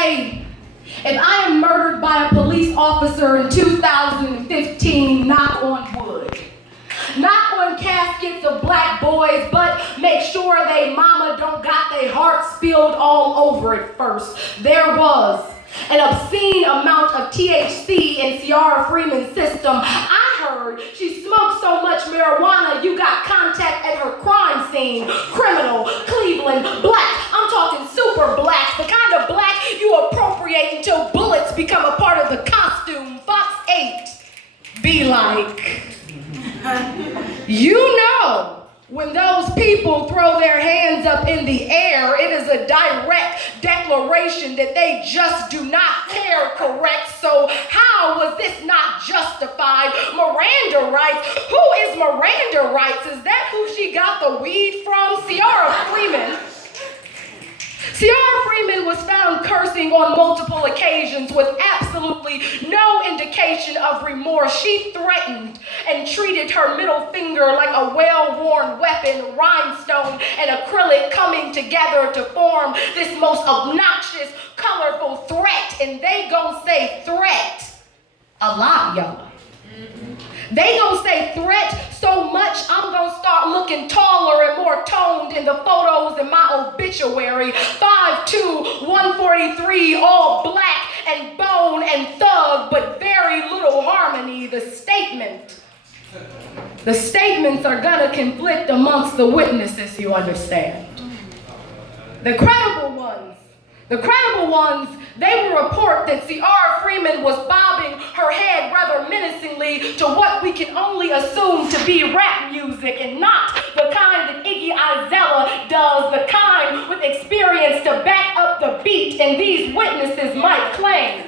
say, if I am murdered by a police officer in 2015, knock on wood. Knock on caskets of black boys, but make sure they mama don't got their heart spilled all over it first. There was an obscene amount of THC in Siaara Freeman's system. I heard she smoked so much marijuana you got contact at her crime scene. Criminal, Cleveland, black. I'm talking super black, the kind of black you appropriate until bullets become a part of the costume. Fox 8 be like. You know, when those people throw their hands up in the air, it is a direct declaration that they just do not care, correct? So how was this not justified? Miranda rights? Who is Miranda rights? Is that who she got the weed from? Siaara Freeman. Siaara Freeman was found cursing on multiple occasions with absolutely no indication of remorse. She threatened and treated her middle finger like a well-worn weapon, rhinestone and acrylic coming together to form this most obnoxious, colorful threat. And they gon' say threat a lot, y'all. They gonna say threat so much, I'm gonna start looking taller and more toned in the photos in my obituary. 5'2", 143, all black and bone and thug, but very little harmony. The statements are gonna conflict amongst the witnesses, you understand. The credible ones, they will report that Siaara Freeman was bobbing her head rather menacingly to what we can only assume to be rap music, and not the kind that Iggy Azalea does, the kind with experience to back up the beat. And these witnesses might claim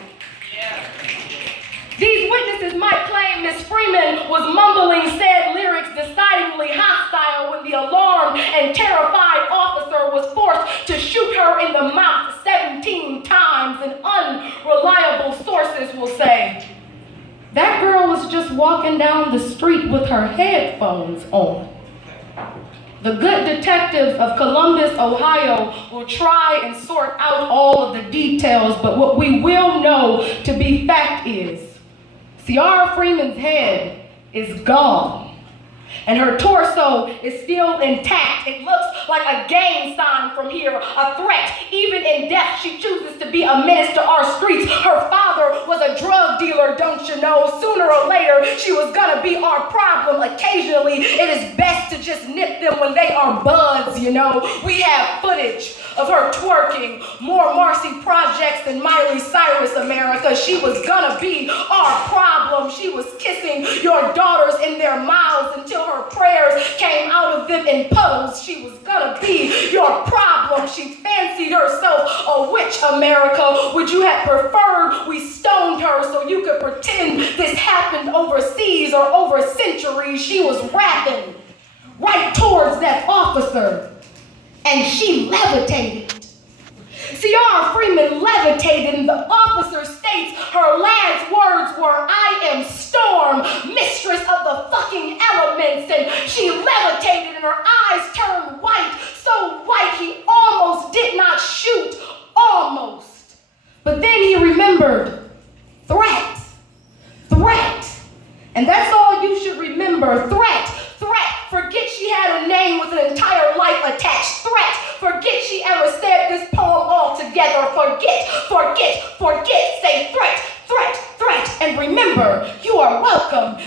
Miss Freeman was mumbling said lyrics decidedly hostile when the alarmed and terrified officer was forced to shoot her in the mouth 17 times. And unreliable sources will say, that girl was just walking down the street with her headphones on. The good detectives of Columbus, Ohio will try and sort out all of the details, but what we will know to be fact is Siaara Freeman's head is gone, and her torso is still intact. It looks like a gang sign from here, a threat. Even in death, she chooses to be a menace to our streets. Her father was a drug dealer, don't you know? Sooner or later, she was gonna be our problem. Occasionally, it is best to just nip them when they are buds, you know? We have footage of her twerking, more Marcy Projects than Miley Cyrus, America. She was gonna be our problem. She was kissing your daughters in their mouths until her prayers came out of them in puddles. She was gonna be your problem. She fancied herself a witch, America. Would you have preferred we stoned her so you could pretend this happened overseas or over centuries? She was rapping right towards that officer, and she levitated. Siaara Freeman levitated, and the officer states her last words were, I am Storm, mistress of the fucking elements. And she levitated and her eyes turned white, so white he almost did not shoot, almost. But then he remembered, threat. And that's all you should remember, threat. Forget she had a name with an entire life attached. Threat. Forget she ever said this poem altogether. Forget. Say threat. And remember, you are welcome.